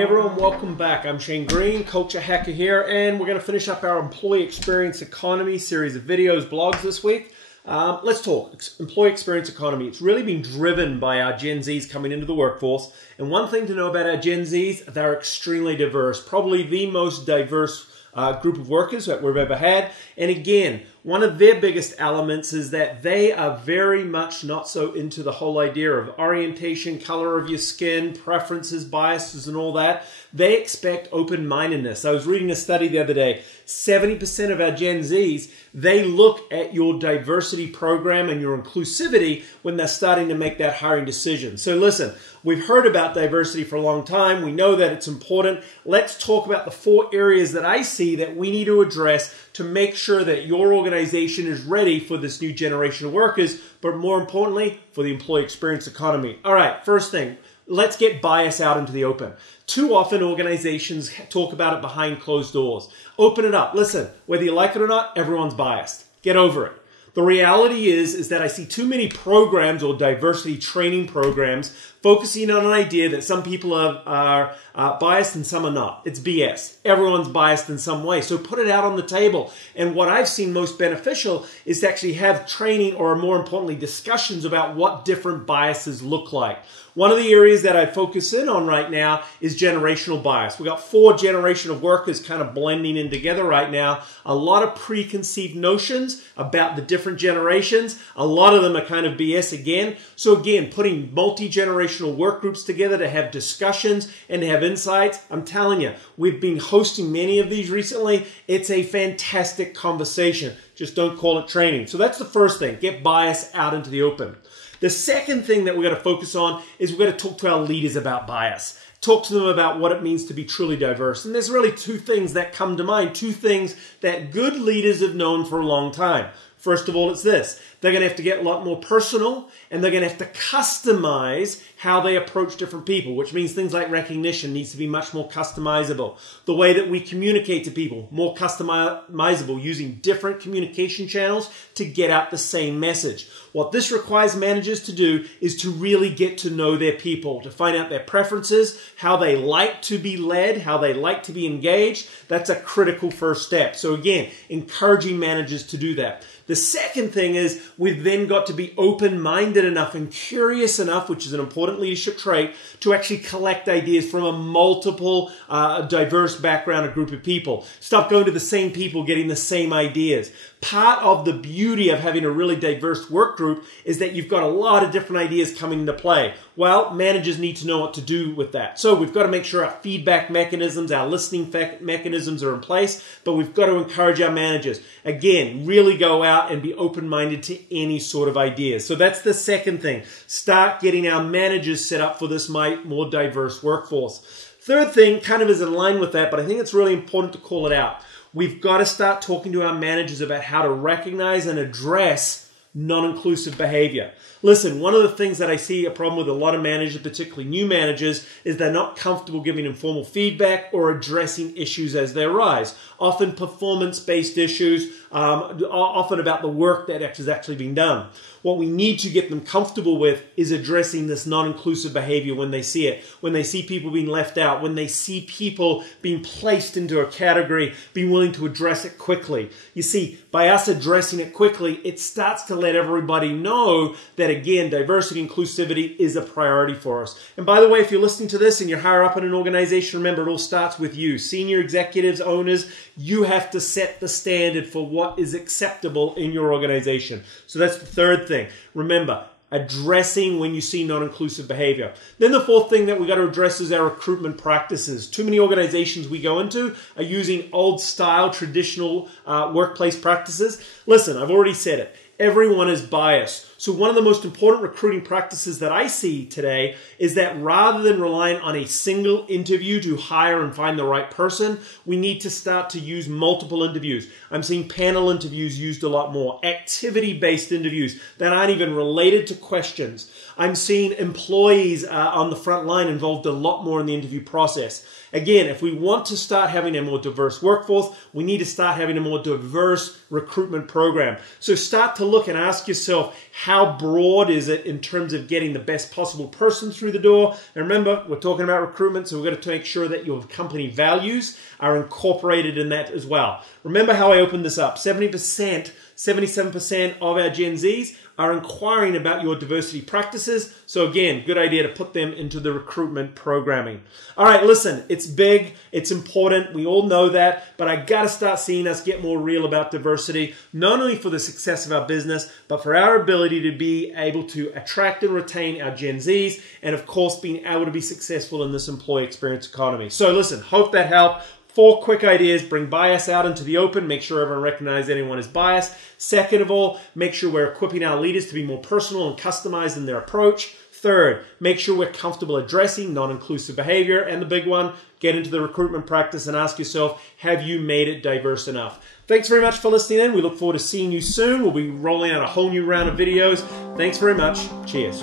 Hey everyone, welcome back. I'm Shane Green, Culture Hacker here, and we're going to finish up our Employee Experience Economy series of videos, blogs this week. Let's talk Employee Experience Economy. It's really been driven by our Gen Zs coming into the workforce. And one thing to know about our Gen Zs, they're extremely diverse, probably the most diverse group of workers that we've ever had. And again, one of their biggest elements is that they are very much not so into the whole idea of orientation, color of your skin, preferences, biases, and all that. They expect open-mindedness. I was reading a study the other day. 70% of our Gen Zs, they look at your diversity program and your inclusivity when they're starting to make that hiring decision. So listen, we've heard about diversity for a long time. We know that it's important. Let's talk about the 4 areas that I see that we need to address to make sure that your organization is ready for this new generation of workers, but more importantly, for the employee experience economy. All right, first thing, let's get bias out into the open. Too often organizations talk about it behind closed doors. Open it up. Listen, whether you like it or not, everyone's biased. Get over it. The reality is that I see too many programs or diversity training programs focusing on an idea that some people are biased and some are not. It's BS. Everyone's biased in some way. So put it out on the table. And what I've seen most beneficial is to actually have training, or more importantly, discussions about what different biases look like. One of the areas that I focus in on right now is generational bias. We've got 4 generations of workers kind of blending in together right now. A lot of preconceived notions about the different generations. A lot of them are kind of BS again. So again, putting multi-generational work groups together to have discussions and to have insights. I'm telling you, we've been hosting many of these recently. It's a fantastic conversation. Just don't call it training. So that's the first thing. Get bias out into the open. The second thing that we've got to focus on is we've got to talk to our leaders about bias. Talk to them about what it means to be truly diverse. And there's really 2 things that come to mind, 2 things that good leaders have known for a long time. First of all, it's this. They're going to have to get a lot more personal, and they're going to have to customize how they approach different people, which means things like recognition needs to be much more customizable. The way that we communicate to people, more customizable, using different communication channels to get out the same message. What this requires managers to do is to really get to know their people, to find out their preferences, how they like to be led, how they like to be engaged. That's a critical first step. So again, encouraging managers to do that. The second thing is we've then got to be open-minded enough and curious enough, which is an important leadership trait, to actually collect ideas from a multiple, diverse background, a group of people. Stop going to the same people, getting the same ideas. Part of the beauty of having a really diverse work group is that you've got a lot of different ideas coming into play. Well, managers need to know what to do with that. So we've got to make sure our feedback mechanisms, our listening mechanisms are in place, but we've got to encourage our managers. Again, really go out and be open-minded to any sort of ideas. So that's the second thing. Start getting our managers set up for this more diverse workforce. Third thing kind of is in line with that, but I think it's really important to call it out. We've got to start talking to our managers about how to recognize and address non-inclusive behavior. Listen, one of the things that I see a problem with a lot of managers, particularly new managers, is they're not comfortable giving informal feedback or addressing issues as they arise. Often performance-based issues, often about the work that is actually being done. What we need to get them comfortable with is addressing this non-inclusive behavior when they see it, when they see people being left out, when they see people being placed into a category, being willing to address it quickly. You see, by us addressing it quickly, it starts to let everybody know that, again, diversity and inclusivity is a priority for us. And by the way, if you're listening to this and you're higher up in an organization, remember, it all starts with you. Senior executives, owners, you have to set the standard for what is acceptable in your organization. So that's the third thing. Remember, addressing when you see non-inclusive behavior. Then the fourth thing that we've got to address is our recruitment practices. Too many organizations we go into are using old-style, traditional workplace practices. Listen, I've already said it. Everyone is biased. So one of the most important recruiting practices that I see today is that rather than relying on a single interview to hire and find the right person, we need to start to use multiple interviews. I'm seeing panel interviews used a lot more, activity-based interviews that aren't even related to questions. I'm seeing employees on the front line involved a lot more in the interview process. Again, if we want to start having a more diverse workforce, we need to start having a more diverse recruitment program. So start to look and ask yourself, how broad is it in terms of getting the best possible person through the door? And remember, we're talking about recruitment, so we've got to make sure that your company values are incorporated in that as well. Remember how I opened this up. 70%, 77% of our Gen Zs are inquiring about your diversity practices. So again, good idea to put them into the recruitment programming. All right, listen, it's big, it's important, we all know that, but I gotta start seeing us get more real about diversity, not only for the success of our business, but for our ability to be able to attract and retain our Gen Zs, and of course, being able to be successful in this employee experience economy. So listen, hope that helped. 4 quick ideas: bring bias out into the open, make sure everyone recognizes anyone is biased. Second of all, make sure we're equipping our leaders to be more personal and customized in their approach. Third, make sure we're comfortable addressing non-inclusive behavior. And the big one, get into the recruitment practice and ask yourself, have you made it diverse enough? Thanks very much for listening in. We look forward to seeing you soon. We'll be rolling out a whole new round of videos. Thanks very much. Cheers.